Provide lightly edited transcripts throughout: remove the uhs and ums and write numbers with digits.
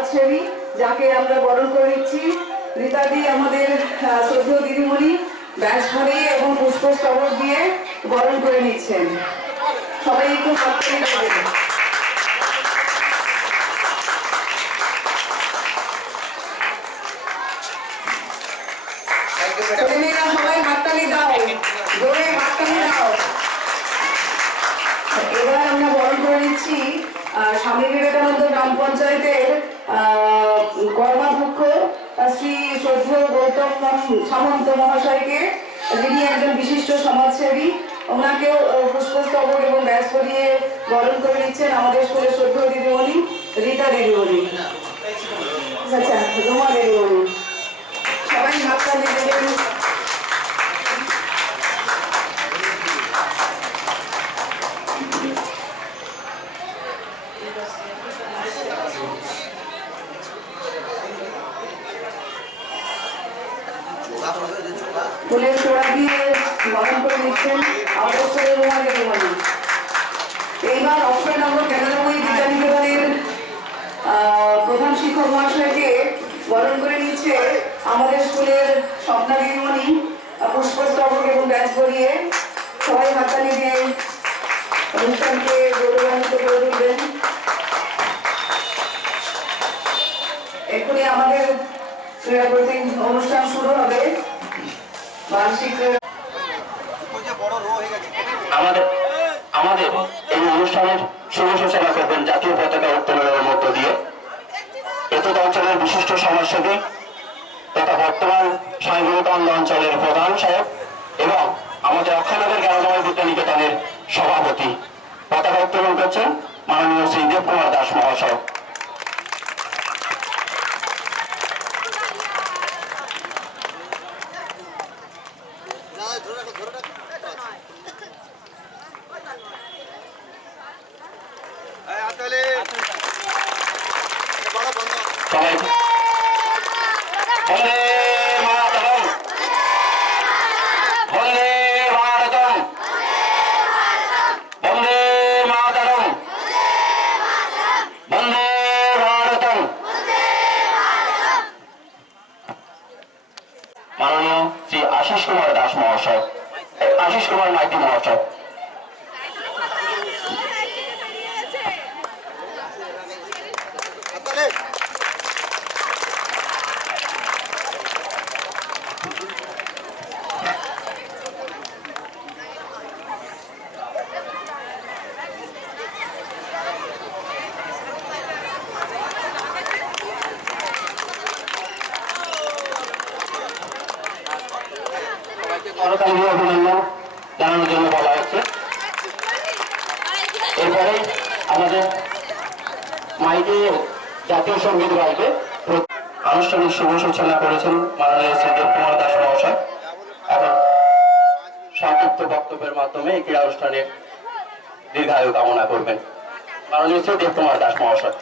সমাজসেবী, যাকে আমরা বরণ করে নিচ্ছি। রীতাদি আমাদের শ্রদ্ধেয় দিদিমণি ব্যাসভরি এবং পুষ্পস্তবক দিয়ে বরণ করে নিচ্ছেন। সবাই একটু হাততালি দেবেন। সবাই হাততালি দাও, জোরে হাততালি দাও। এবার আমরা বরণ করে নিচ্ছি স্বামী বিবেকানন্দ গ্রাম পঞ্চায়েতের কর্মাধ্যক্ষ শ্রী শ্রদ্ধেয় গৌতম সামন্ত মহাশয়কে, যিনি একজন বিশিষ্ট সমাজসেবী। ওনাকেও পুষ্পস্তবক এবং ব্যাস পরিয়ে বরণ করে নিচ্ছেন আমাদের স্কুলের শ্রদ্ধেয় দিদিমণি রীতা দিদিমণি, আচ্ছা রুমা দিদিমণি। সবাই হাততালি দেবেন। ফুলের তোড়া দিয়ে বরণ করে নিচ্ছেন আমাদের স্কুলের রুমা দিদিমণি। এইবার অক্ষয়নগর কেন্দ্রময়ী বিদ্যানিকেতনের প্রধান শিক্ষক মহাশয়কে বরণ করে নিচ্ছে আমাদের স্কুলের স্বপ্না দিদিমণি পুষ্পস্তবক এবং ব্যাস পরিয়ে। সবাই হাততালি দিয়ে অনুষ্ঠানকে গৌরবান্বিত করে তুলবেন। এক্ষুনি আমাদের ক্রীড়াপ্রতি অনুষ্ঠান শুরু হবে। আমাদের এই অনুষ্ঠানের শুভ সূচনা করবেন জাতীয় পতাকা উত্তোলনের মধ্য দিয়ে এতদ অঞ্চলের বিশিষ্ট সমাজসেবী তথা বর্তমান স্বামী বিবেকানন্দ অঞ্চলের প্রধান সাহেব এবং আমাদের অক্ষয়নগর কেন্দ্রময়ী বিদ্যানিকেতনের সভাপতি পতাকা উত্তোলন করছেন মাননীয় শ্রী দেবকুমার দাস মহাশয়। মাননীয় শ্রী আশিস কুমার দাস মহাশয়, আশিস কুমার মাইতি মহাশয়। অভিনন্দন জানানোর জন্য বলা হচ্ছে। এরপরে আমাদের মাইকে জাতীয় সঙ্গীত গাইবে আনুষ্ঠানিক শুভ সূচনা করেছেন মাননীয় শ্রী দেবকুমার দাস মহাশয়। এবং সংক্ষিপ্ত বক্তব্যের মাধ্যমে এই ক্রীড়া অনুষ্ঠানের দীর্ঘায়ু কামনা করবেন মাননীয় শ্রী দেবকুমার দাস মহাশয়।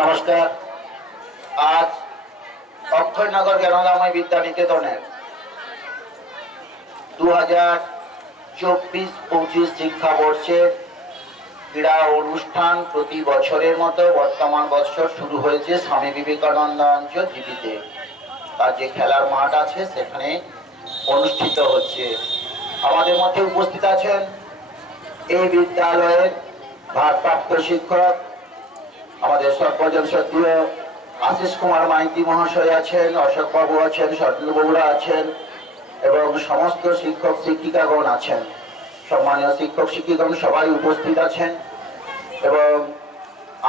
নমস্কার। আজ অক্ষয়নগর কেন্দ্রময়ী বিদ্যানিকেতনের 2024-25 শিক্ষাবর্ষের ক্রীড়া অনুষ্ঠান প্রতি বছরের মতো বর্তমান বছর শুরু হয়েছে স্বামী বিবেকানন্দ অঞ্চল জিপিতে। তার যে খেলার মাঠ আছে সেখানে অনুষ্ঠিত হচ্ছে। আমাদের মধ্যে উপস্থিত আছেন এই বিদ্যালয়ের ভারপ্রাপ্ত শিক্ষক আমাদের সর্বজন শ্রদ্ধেয় আশিস কুমার মাইতি মহাশয় আছেন, অশোক বাবু আছেন, সরদুলবাবুরা আছেন এবং সমস্ত শিক্ষক শিক্ষিকাগণ আছেন। সম্মানীয় শিক্ষক শিক্ষিকাগণ সবাই উপস্থিত আছেন এবং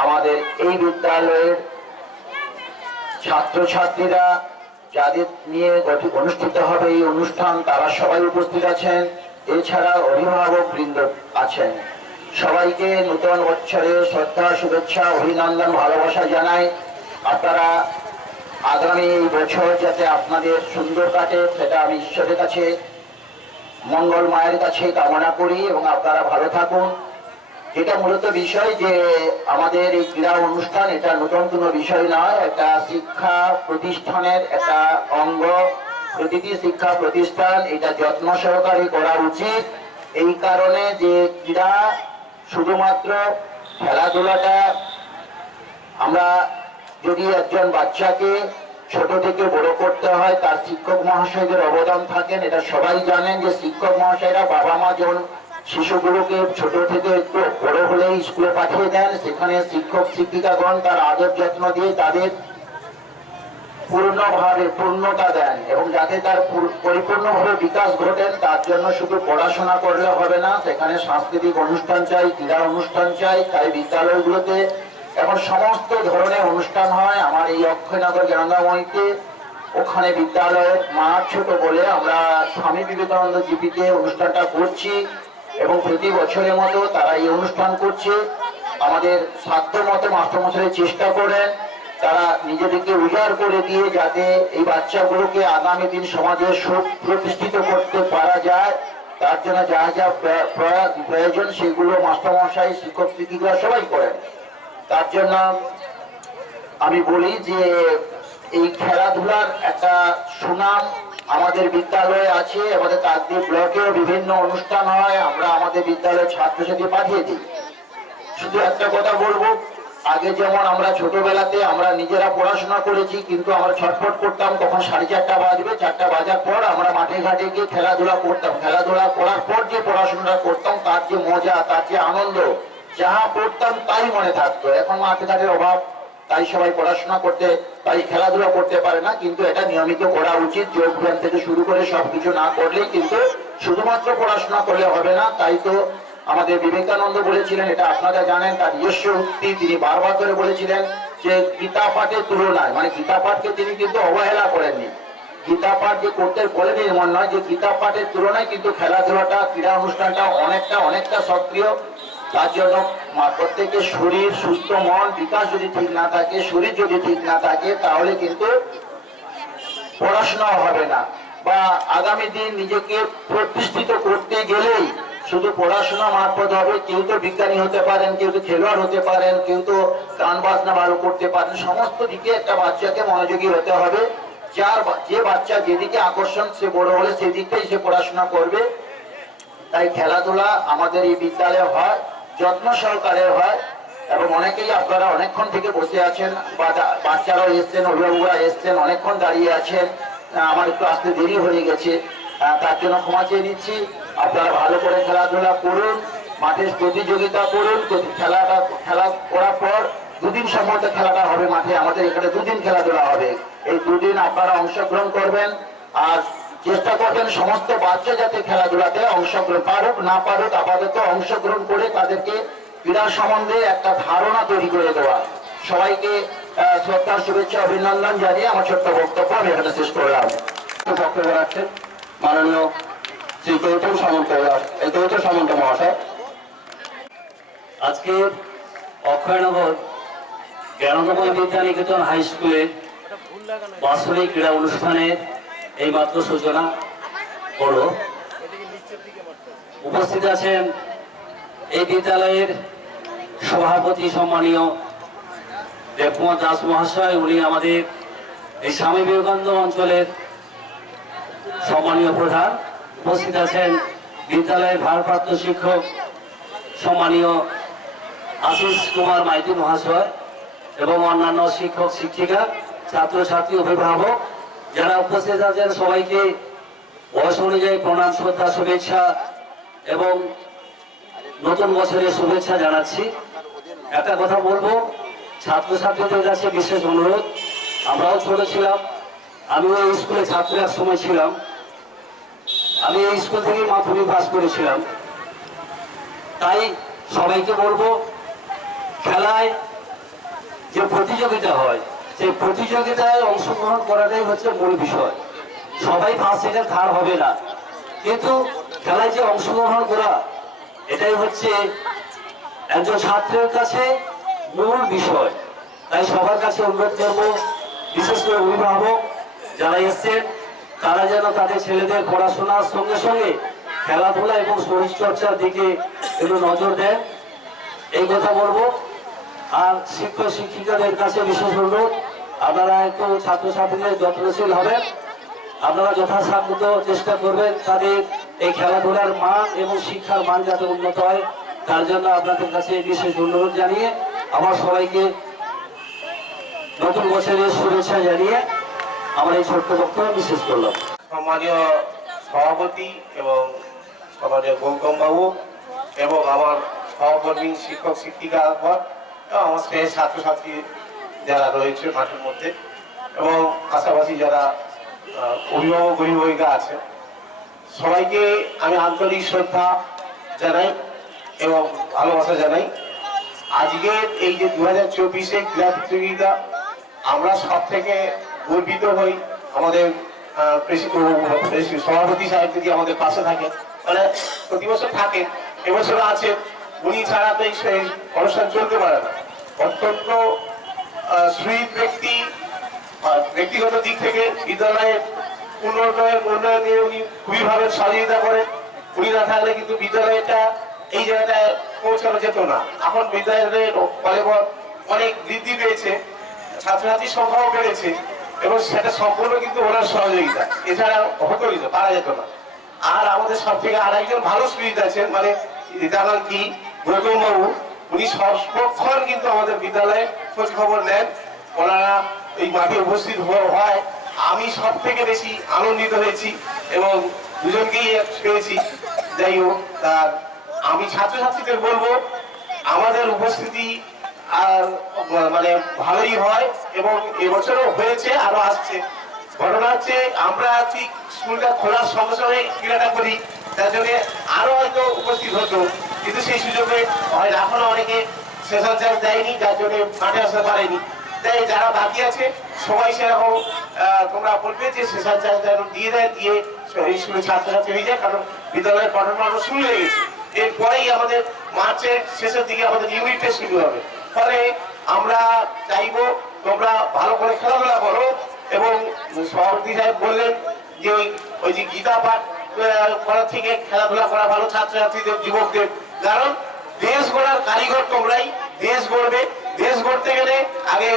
আমাদের এই বিদ্যালয়ের ছাত্রছাত্রীরা যাদের নিয়ে অনুষ্ঠিত হবে এই অনুষ্ঠান তারা সবাই উপস্থিত আছেন। এছাড়া অভিভাবক বৃন্দ আছেন। সবাইকে নতুন বছরে শ্রদ্ধা, শুভেচ্ছা, অভিনন্দন, ভালোবাসা জানাই। আপনারা আগামী এই বছর যাতে আপনাদের সুন্দর কাটে সেটা আমি ঈশ্বরের কাছে, মঙ্গল মায়ের কাছে কামনা করি এবং আপনারা ভালো থাকুন। এটা মূলত বিষয় যে আমাদের এই ক্রীড়া অনুষ্ঠান এটা নতুন কোনো বিষয় নয়, একটা শিক্ষা প্রতিষ্ঠানের একটা অঙ্গ। প্রতিটি শিক্ষা প্রতিষ্ঠান এটা যত্ন সহকারে করা উচিত। এই কারণে যে ক্রীড়া শুধুমাত্র খেলাধুলাটা আমরা যদি একজন বাচ্চাকে ছোট থেকে বড় করতে হয়, তার শিক্ষক মহাশয়দের অবদান থাকেন। এটা সবাই জানেন যে শিক্ষক মহাশয়রা বাবা মা যখন শিশুগুলোকে ছোট থেকে একটু বড় হলেই স্কুলে পাঠিয়ে দেন, সেখানে শিক্ষক শিক্ষিকাগণ তার আদর যত্ন দিয়ে তাদের পূর্ণতা দেন এবং যাতে তার পরিপূর্ণভাবে বিকাশ ঘটেন। তার জন্য শুধু পড়াশোনা করলে হবে না, সেখানে সাংস্কৃতিক অনুষ্ঠান চাই, ক্রীড়া অনুষ্ঠান চাই। তাই বিদ্যালয়গুলোতে এখন সমস্ত ধরনের অনুষ্ঠান হয়। আমার এই অক্ষয়নগর জ্ঞানদাময়ীতে ওখানে বিদ্যালয়ের মাঠ ছোট বলে আমরা স্বামী বিবেকানন্দ জিপিতে অনুষ্ঠানটা করছি এবং প্রতি বছরের মতো তারা এই অনুষ্ঠান করছে। আমাদের সাধ্য মতো মাস্টারমশাই চেষ্টা করেন তারা নিজেদেরকে উজাড় করে দিয়ে যাতে এই বাচ্চাগুলোকে আগামী দিন সমাজে সুপ্রতিষ্ঠিত করতে পারা যায়, তার জন্য যা যা প্রয়োজন সেগুলো মাস্টারমশাই শিক্ষক শিক্ষিকা সবাই করেন। তার জন্য আমি বলি যে এই খেলাধুলার একটা সুনাম আমাদের বিদ্যালয়ে আছে। আমাদের কাকদ্বীপ ব্লকেও বিভিন্ন অনুষ্ঠান হয়, আমরা আমাদের বিদ্যালয়ে ছাত্রছাত্রী পাঠিয়ে দিই। শুধু একটা কথা বলবো, আগে যেমন আমরা ছোটবেলাতে আমরা নিজেরা পড়াশোনা করেছি, কিন্তু আমরা ছটফট করতাম তখন 4:30 বাজবে, 4টা বাজার পর আমরা মাঠে ঘাটে গিয়ে খেলাধুলা করতাম। খেলাধুলা করার পর যে পড়াশোনাটা করতাম তার যে মজা, তার যে আনন্দ, যাহা পড়তাম তাই মনে থাকতো। এখন মাঠে ঘাটের অভাব, তাই সবাই পড়াশোনা করতে, তাই খেলাধুলা করতে পারে না। কিন্তু এটা নিয়মিত করা উচিত, যোগ ব্যায়াম থেকে শুরু করে সবকিছু না করলেই কিন্তু শুধুমাত্র পড়াশোনা করলে হবে না। তাই তো আমাদের বিবেকানন্দ বলেছিলেন, এটা আপনারা জানেন, তার নিজস্ব উক্তি তিনি বারবার করে বলেছিলেন যে গীতা পাঠের তুলনায়, মানে গীতা পাঠকে তিনি কিন্তু অবহেলা করেননি। গীতা পাঠ যে করতে বলেনি এমন নয়, যে গীতা পাঠের তুলনায় কিন্তু খেলাধুলাটা, ক্রীড়া অনুষ্ঠানটা অনেকটা সক্রিয়। তার জন্য প্রত্যেকের শরীর সুস্থ, মন বিকাশ যদি ঠিক না থাকে, শরীর যদি ঠিক না থাকে, তাহলে কিন্তু পড়াশোনা হবে না। বা আগামী দিন নিজেকে প্রতিষ্ঠিত করতে গেলেই শুধু পড়াশোনা মারফত হবে। কেউ তো বিজ্ঞানী হতে পারেন, কেউ তো খেলোয়াড় হতে পারেন, কেউ তো গান বাজনা ভালো করতে পারেন। সমস্ত দিকে একটা বাচ্চাকে মনোযোগী হতে হবে। যে বাচ্চা যেদিকে আকর্ষণ, সে বড় হলে সেদিকটাই সে পড়াশোনা করবে। তাই খেলাধুলা আমাদের এই বিদ্যালয়ে হয়, যত্ন সহকারে হয় এবং অনেকেই আপনারা অনেকক্ষণ থেকে বসে আছেন, বাচ্চারাও এসছেন, অভিভাবকরা এসছেন, অনেকক্ষণ দাঁড়িয়ে আছেন। আমার একটু আসতে দেরি হয়ে গেছে, তার জন্য ক্ষমা চেয়ে নিচ্ছি। আপনারা ভালো করে খেলাধুলা করুন, মাঠে প্রতিযোগিতা করুন। খেলা করার পর 2 দিন সম্ভবত খেলাটা হবে মাঠে, আমাদের এখানে 2 দিন খেলাধুলা হবে। এই 2 দিন আপনারা অংশগ্রহণ করবেন আর চেষ্টা করবেন সমস্ত বাচ্চা যাতে খেলাধুলাতে অংশগ্রহণ, পারুক না পারুক আপাতত অংশগ্রহণ করে তাদেরকে ক্রীড়া সম্বন্ধে একটা ধারণা তৈরি করে দেওয়া। সবাইকে শ্রদ্ধার শুভেচ্ছা অভিনন্দন জানিয়ে আমার ছোট্ট বক্তব্য আমি এখানে শেষ করলাম। বক্তব্য রাখছেন মাননীয় শ্রী গৌতম সামন্ত মহাশয়। আজকে অক্ষয়নগর জ্ঞানদাময়ী বিদ্যানিকেতন হাই স্কুলের বাৎসরিক ক্রীড়া অনুষ্ঠানের এইমাত্র সূচনা হলো। উপস্থিত আছেন এই বিদ্যালয়ের সভাপতি সম্মানীয় দেবকুমার দাস মহাশয়, উনি আমাদের এই স্বামী বিবেকানন্দ অঞ্চলের সম্মানীয় প্রধান। উপস্থিত আছেন বিদ্যালয়ের ভারপ্রাপ্ত শিক্ষক সম্মানীয় আশিস কুমার মাইতি মহাশয় এবং অন্যান্য শিক্ষক শিক্ষিকা, ছাত্রছাত্রী, অভিভাবক যারা উপস্থিত আছেন সবাইকে বয়স অনুযায়ী প্রণাম, শ্রদ্ধা, শুভেচ্ছা এবং নতুন বছরের শুভেচ্ছা জানাচ্ছি। একটা কথা বলবো, ছাত্রছাত্রীদের কাছে বিশেষ অনুরোধ, আমরাও ছোট ছিলাম, আমিও এই স্কুলে ছাত্র এক সময় ছিলাম, আমি এই স্কুল থেকেই মাধ্যমিক পাস করেছিলাম। তাই সবাইকে বলবো, খেলায় যে প্রতিযোগিতা হয় সেই প্রতিযোগিতায় অংশগ্রহণ করাটাই হচ্ছে মূল বিষয়। সবাই ফার্স্ট সেকেন্ড থার্ড হবে না, কিন্তু খেলায় যে অংশগ্রহণ করা এটাই হচ্ছে একজন ছাত্রের কাছে মূল বিষয়। তাই সবার কাছে অনুরোধ করবো, বিশেষ করে অভিভাবক যারা এসছেন তারা যেন তাদের ছেলেদের পড়াশোনার সঙ্গে সঙ্গে খেলাধুলা এবং শরীরচর্চার দিকে একটু নজর দেন, এই কথা বলবো। আর শিক্ষক শিক্ষিকাদের কাছে বিশেষ অনুরোধ, আপনারা একটু ছাত্রছাত্রীদের যত্নশীল হবেন, আপনারা যথাসাধ্য চেষ্টা করবেন তাদের এই খেলাধুলার মান এবং শিক্ষার মান যাতে উন্নত হয়, তার জন্য আপনাদের কাছে বিশেষ অনুরোধ জানিয়ে আমার সবাইকে নতুন বছরের শুভেচ্ছা জানিয়ে আমরা এই ছোট্ট বক্তব্য বিশেষ করলাম। সম্মানীয় সভাপতি এবং সম্মানীয় গৌতম বাবু এবং আমার সহকর্মী শিক্ষক শিক্ষিকা এবং আমার স্নেহের ছাত্রছাত্রী যারা রয়েছে মাঠের মধ্যে এবং পাশাপাশি যারা অভিভাবক অভিভাবিকা আছে, সবাইকে আমি আন্তরিক শ্রদ্ধা জানাই এবং ভালোবাসা জানাই। আজকে এই যে 2024 ক্রীড়া প্রতিযোগিতা, আমরা সব থেকে গর্বিত হই আমাদের সভাপতি সাহেব যদি আমাদের পাশে থাকে, মানে প্রতি বছর থাকে, এবছর আছে, উনি ছাড়া তো এই অনুষ্ঠান চলতে পারে না। অত্যন্ত সুইট ব্যক্তি, ব্যক্তিগত দিক থেকে বিদ্যালয়ের উন্নয়নে উনি খুবই ভাবে সহযোগিতা করেন। উনি না থাকলে কিন্তু বিদ্যালয়টা এই জায়গাটায় পৌঁছানো যেত না। এখন বিদ্যালয়ের কলেবর অনেক বৃদ্ধি পেয়েছে, ছাত্রছাত্রীর সংখ্যাও বেড়েছে এবং সেটা সম্পূর্ণ কিন্তু ওনার সহযোগিতা, এছাড়া হতই তো পারা যেত না। আর আমাদের সব থেকে আর একজন ভালো সুবিধা আছেন, মানে জানান কি গৌতম বাবু, উনি সর্বক্ষণ কিন্তু আমাদের বিদ্যালয়ে খোঁজ খবর নেন। ওনারা এই মাঠে উপস্থিত হয়, আমি সব থেকে বেশি আনন্দিত হয়েছি এবং দুজনকেই পেয়েছি। যাই হোক, তার আমি ছাত্রছাত্রীদের বলবো আমাদের উপস্থিতি আর মানে ভালোই হয় এবং এবছরও হয়েছে, আরো আসছে। ঘটনা হচ্ছে আমরা ঠিক স্কুলটা খোলার সঙ্গে সঙ্গে ক্রীড়াটা করি, তার জন্য আরো হয়তো উপস্থিত হতো, কিন্তু সেই সুযোগে হয় এখনো অনেকে সেশন চার্জ দেয়নি, যার জন্য মাঠে আসতে পারেনি। তাই যারা বাকি আছে সবাই সেরকম তোমরা বলবে যে সেশন চার্জ দিয়ে দেয়, দিয়ে স্কুলের ছাত্রছাত্রী হয়ে যায়, কারণ বিদ্যালয়ের পঠন পাঠন শুরু হয়ে গেছে। এরপরেই আমাদের মার্চের শেষের দিকে আমাদের ইউনিট টেস্ট শুরু হবে। ফলে আমরা চাইবো তোমরা ভালো করে খেলাধুলা করো এবং সভাপতি সাহেব বললেন যে ওই যে গীতা পাঠ করার থেকে খেলাধুলা করা ভালো ছাত্রছাত্রীদের, যুবকদের, কারণ দেশ গড়ার কারিগর তোমরাই। দেশ গড়বে, দেশ গড়তে গেলে আগে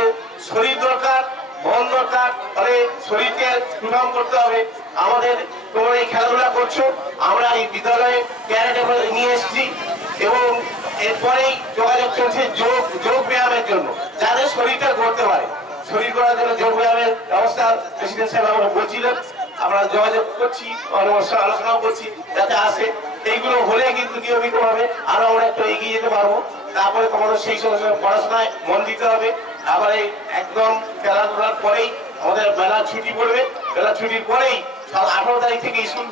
শরীর দরকার, মন দরকার, ফলে শরীরকে সুঠাম করতে হবে। আমাদের তোমরা এই খেলাধুলা করছো, আমরা এই বিদ্যালয়ে ক্যারেটে নিয়ে এসেছি এবং এরপরেই যোগাযোগ চলছে যোগ ব্যায়ামের জন্য, যাদের শরীরটা গড়তে পারে। শরীর করার জন্য যোগ ব্যায়ামের ব্যবস্থা প্রেসিডেন্ট সাহেব আমরা বলছিলেন, আমরা যোগাযোগ করছি, আলোচনাও করছি যাতে আসে। এইগুলো হলে কিন্তু নিয়মিত ভাবে আরো আমরা একটু এগিয়ে যেতে পারবো। তারপরে তোমাদের সেই সময় পড়াশোনায় মন দিতে হবে। আবার এই একদম খেলাধুলার পরেই আমাদের মেলার ছুটি পড়বে, মেলার ছুটির পরেই 18 তারিখ থেকে স্কুল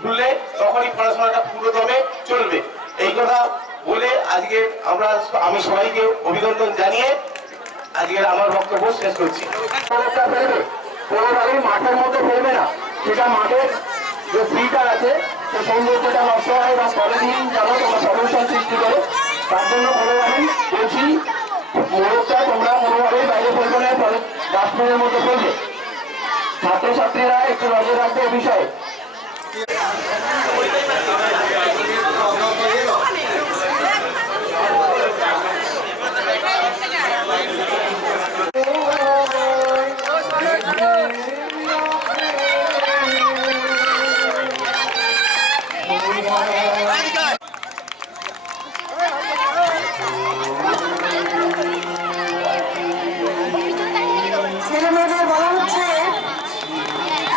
খুললে তখনই পড়াশোনাটা পুরোদমে চলবে। এই কথা বলে আজকে আমি সবাইকে অভিনন্দন জানিয়ে আজকের আমার বক্তব্য শেষ করছি। কোনোভাবেই মাঠের মধ্যে ফেলবে না, সেটা মাঠের যে ফিল্টার আছে সে সৌন্দর্যটা নষ্ট হয় বা পলিথিন যেন তোমরা সমস্যার সৃষ্টি করে, তার জন্য কোনোভাবেই বলছি মোড়কটা তোমরা কোনোভাবেই বাইরে ফেলবে না, ফলে ডাস্টবিনের মধ্যে ফেলবে। ছাত্রছাত্রীরা একটু নজর রাখবে এ বিষয়ে। ছেলেমেয়েদের বলা হচ্ছে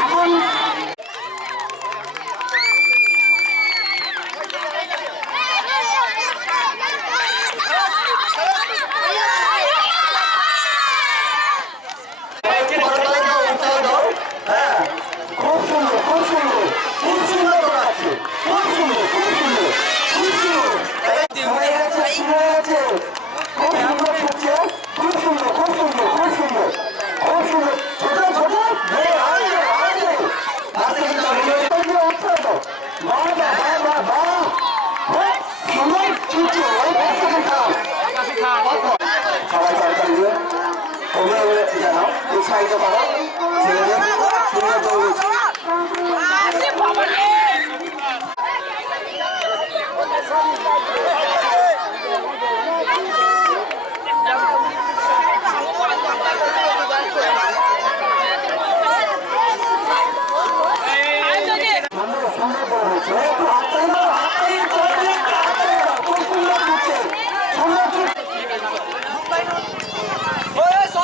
এখন খুব সুন্দর, খুব সুন্দর, খুব সুন্দর দৌড়াচ্ছে, খুব সুন্দর, খুব সুন্দর, খুব সুন্দর, হয়ে গেছে, হয়ে গেছে, খুব সুন্দর ছুটছে, খুব সুন্দর, খুব সুন্দর, খুব সুন্দর, খুব সুন্দর, ছোট ছোট, উৎসাহ দাও, বাহ বাহ বাহ বাহ, সুন্দর ছুটছে, ওই পাশে খাও, সবাই সরকারি অভিভাবক জানাও, উৎসাহিত করো ছেলেদের সুন্দর দৌড়। Oi, só,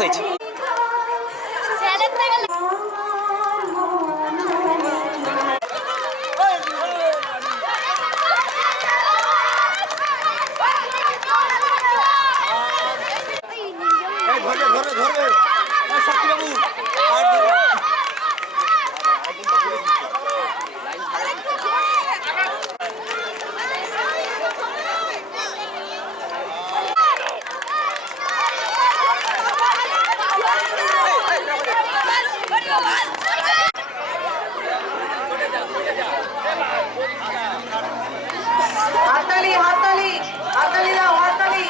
হয়েছে। হাততালি হাততালি হাততালি দাও হাততালি।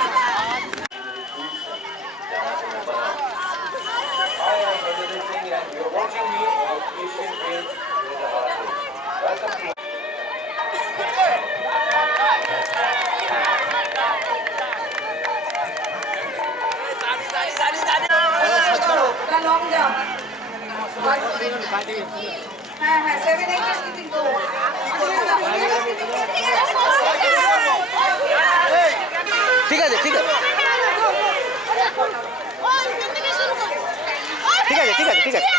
এটা লং জাম্প। হ্যাঁ হ্যাঁ 7 8 স্কিপিং তো ঠিক আছে ঠিক আছে ঠিক আছে ঠিক আছে ঠিক আছে।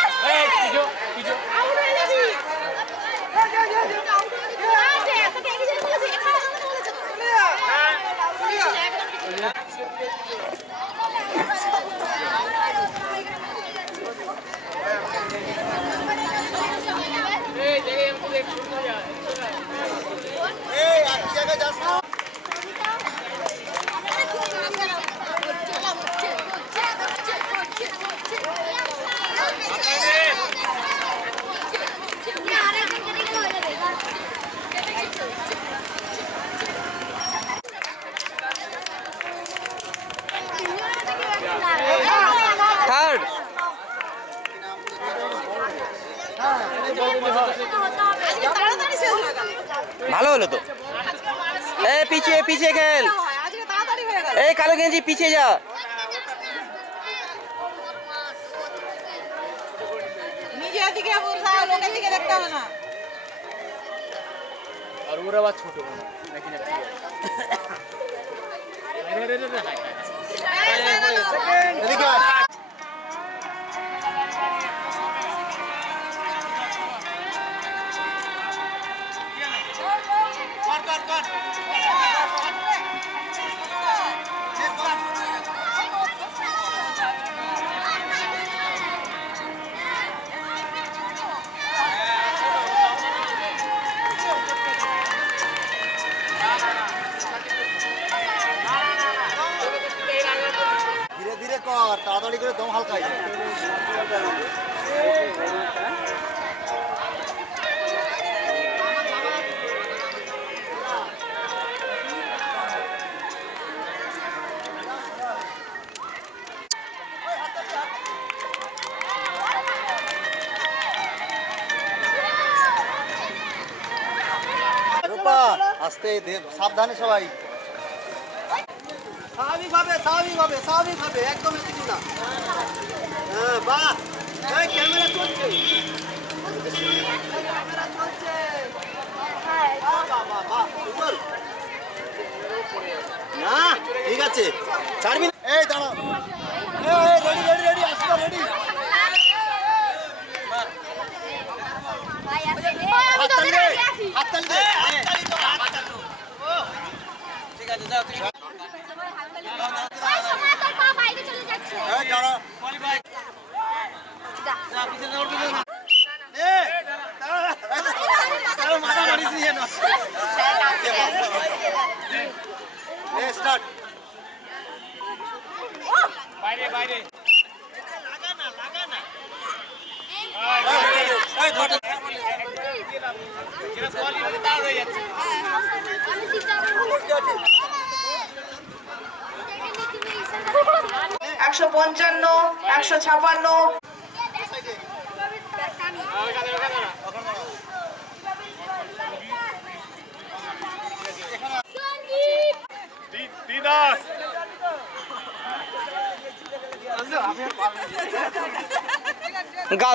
থার্ড ভালো হলো তো। এই পিছিয়ে পিছিয়ে খেল, এই কালো গেঞ্জি পিছিয়ে যা। নিজের দিকে বোঝাও, লোকের দিকে দেখতে হবে না। আর ওরা আবার ছোট নাকি না? ধীরে ধীরে কর, তাড়াতাড়ি করে দম হালকা হয়ে যাবে। রূপা আস্তে সাবধানে সবাই, স্বাভাবিকভাবে স্বাভাবিকভাবে স্বাভাবিকভাবে, একদম কিছু না। হ্যাঁ বাহ, এই ক্যামেরা চলছে, ক্যামেরা চলছে। বাহ বাহ বাহ বাহ, সুন্দর। না ঠিক আছে, ছাড়বি না। এই দাঁড়াও, এই রেডি রেডি রেডি, আসো রেডি। হাততালি দে, হাততালি দে। ঠিক আছে যাও তুমি। এই দাঁড়া, কোয়ালিফাই। যা পিছনে ওর পিছনে। এই দাঁড়া, দাঁড়া মাথা মারিস নি না। এই স্টার্ট। বাইরে বাইরে। লাগা না লাগা না। এই ঘট। যেটা কোয়ালিফাই তার হয়ে যাচ্ছে। 155 156 দিদাস গা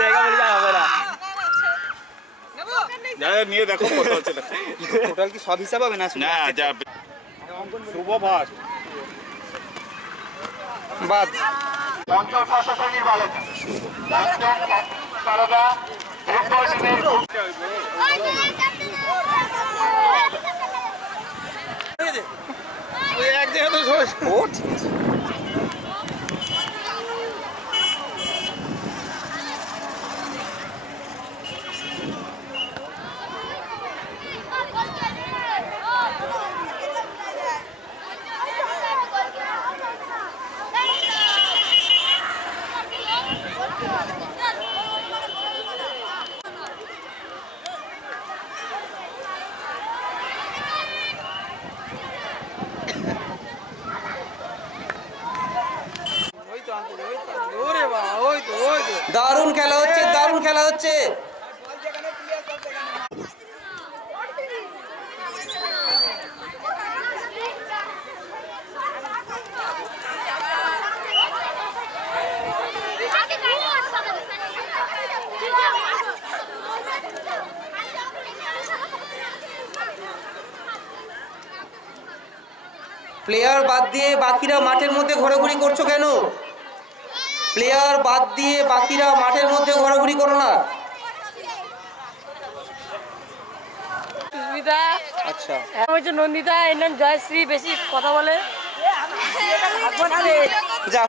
দেখা বলে যা হবে না। নিয়ে দেখো কত হচ্ছে দেখো। টোটাল কি সব হিসাব হবে না শুধু না যা শুভ ভাস বাদ অঞ্চল প্রশাসনের বলে তারা ফুটবল টিমের ওই এক জায়গাতে ও ঠিক আছে দারুণ খেলা হচ্ছে, দারুণ খেলা হচ্ছে। প্লেয়ার বাদ দিয়ে বাকিরা মাঠের মধ্যে ঘোরাঘুরি করছো কেন? প্লেয়ার বাদ দিয়ে বাকিরা মাঠের মধ্যে ঘোরাঘুরি করো না। আচ্ছা, হচ্ছে নন্দিতা, এর নাম জয়শ্রী, বেশি কথা বলে। যা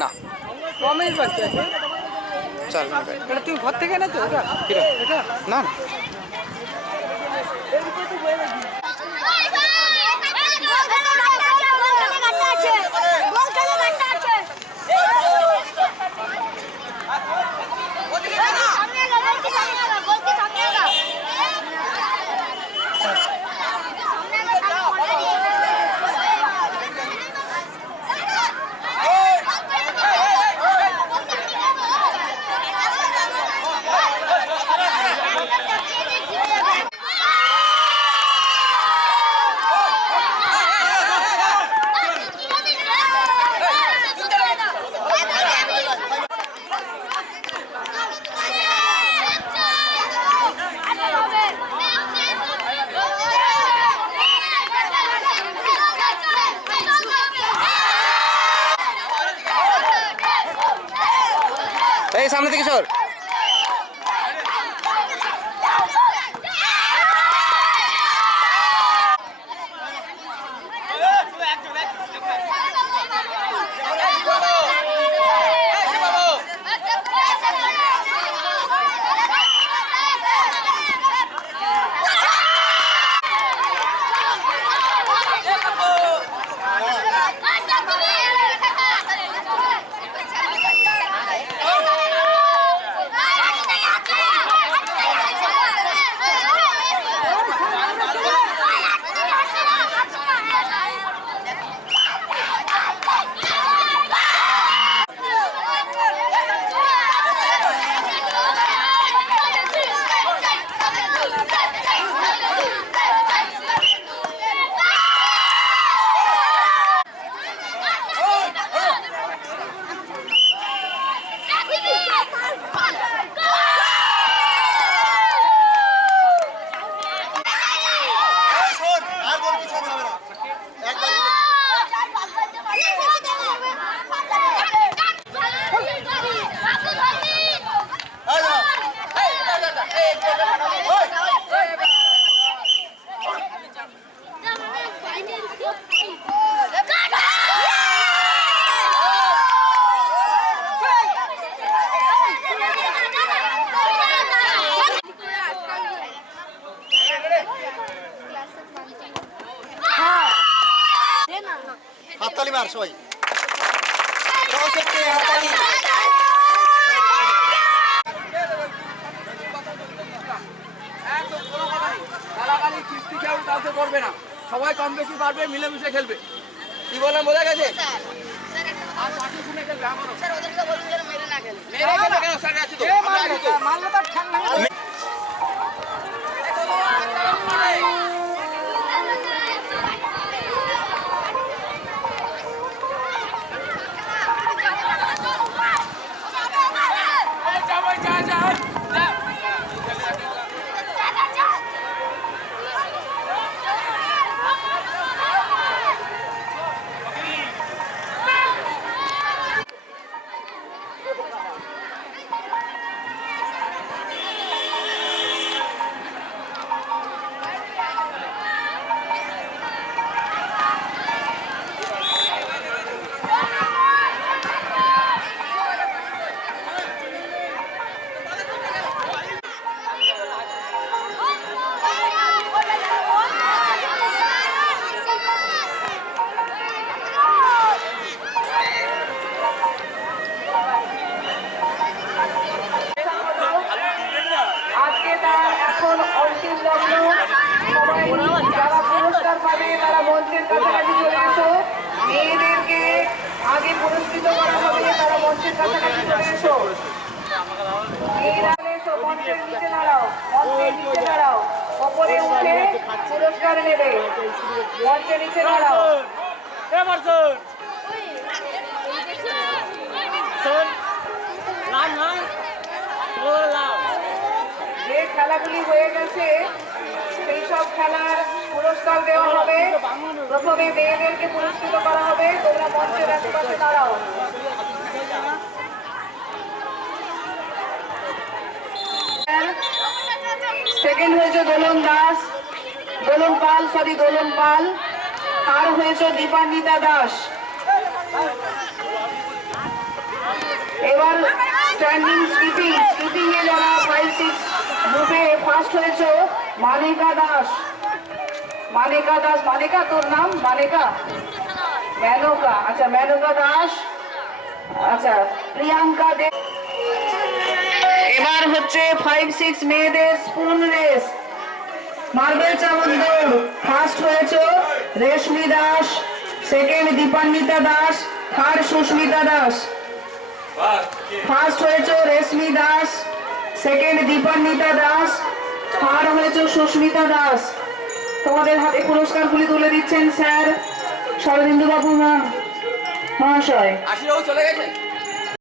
না চল, তুমি ঘর থেকে না তো এটা এটা না এই সামনে থেকে সর। সবাই। দর্শককে হাততালি। একদম কোনো কথা নেই, গালাগালি সৃষ্টি কেউ কাউকে করবে না, সবাই কম বেশি পারবে, মিলেমিশে খেলবে। কি বললাম বোঝা গেছে? আর পাশে শুনে খেলবে, আমারও। মেরে খেলবে কেন? স্যার আছি তো, আমরা আছি তো। আজকে তার এখন অন্তিম লগ্ন। সবাই যারা পুরস্কার পাবে তারা মঞ্চের কাছাকাছি চলে এসো। মেয়েদেরকে আগে পুরস্কৃত করা হবে, তারা মঞ্চের কাছাকাছি চলে এসো। মেয়েরা এসো, মঞ্চের নিচে দাঁড়াও, মঞ্চের নিচে দাঁড়াও, ওপরে উঠে পুরস্কার নেবে। মঞ্চের নিচে দাঁড়াও। যে খেলাগুলি হয়ে গেছে সেই সব খেলার পুরস্কার দেওয়া হবে। প্রথমে মেয়েদেরকে পুরস্কৃত করা হবে। তোমরা মঞ্চের আশেপাশে দাঁড়াও। সেকেন্ড হয়েছে দোলন দাস, দোলন পাল, দোলন পাল। আর হয়েছে দীপান্বিতা দাস। এবার স্ট্যান্ডিং স্কিপিং, স্কিপিং এ যারা 5-6 গ্রুপে ফার্স্ট হয়েছে মানিকা দাস। মানিকা দাস, মানিকা তোর নাম? মানিকা, মেনকা, আচ্ছা মেনকা দাস। আচ্ছা প্রিয়াঙ্কা দে। এবার হচ্ছে 5-6 মেয়েদের স্পুন রেস, মার্বেল চামচ দৌড়। ফার্স্ট হয়েছে Reshmi Das, second Dipanwita Das, third Susmita Das. First হয়েছে রেশমি দাস, সেকেন্ড দীপান্বিতা দাস, থার্ড হয়েছে সুস্মিতা দাস। তোমাদের হাতে পুরস্কারগুলি তুলে দিচ্ছেন স্যার শরদিন্দু বাবু মহাশয়। আশিরাও চলে গেছে।